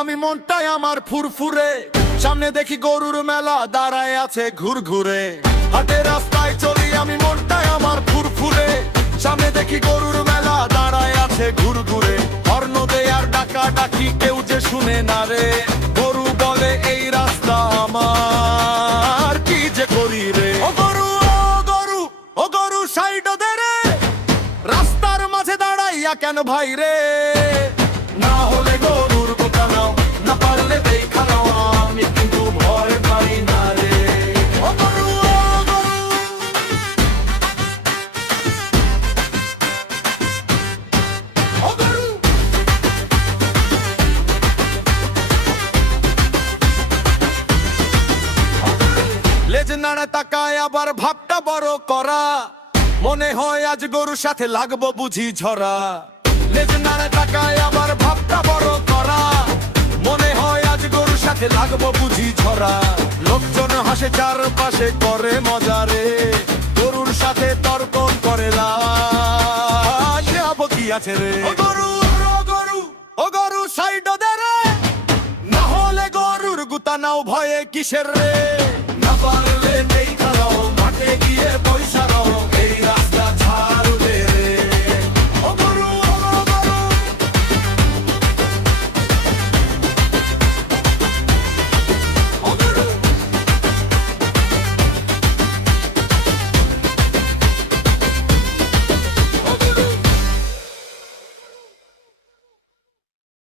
আমি মনটাই আমার ফুরফুরে। সামনে দেখি গরুর মেলা দাঁড়ায় আছে ঘুরঘুরে। হাটে রাস্তায় চলি আমি মনটাই আমার ফুরফুরে। সামনে দেখি গরুর মেলা দাঁড়ায় আছে ঘুরঘুরে। হর্ন দেয় আর ডাকা ডাকি কেউ যে শুনে না রে। গরু বলে এই রাস্তা আমার, কি যে করি রে। ও গরু, ও গরু, ও গরু সাইড দে রে। রাস্তার মাঝে দাঁড়াইয়া কেন ভাই রে? না হলে গরুর গোটা নাও, না পারলে দেখা নাও, আমি কিন্তু ভয় পাই না রে। ও গরু, ও গরু, ও গরু। লেজ নাড়া তাকায় আবার ভাবটা বড় করা। মনে হয় আজ গরুর সাথে লাগবো বুঝি ঝরা। লেজ নাড়া তাকায় আবার ভাবটা বড় করা। মনে হয় আজ গরুর সাথে লাগবো বুঝি ঝরা। লোকজন হাসে চারপাশে করে মজারে। গরুর সাথে তর্ক করে লাভ কি আছে রে। ও গরু, ও গরু, ও গরু সাইড দে রে। না হলে গরুর গুতা নাও, ভয়ে কিসের রে।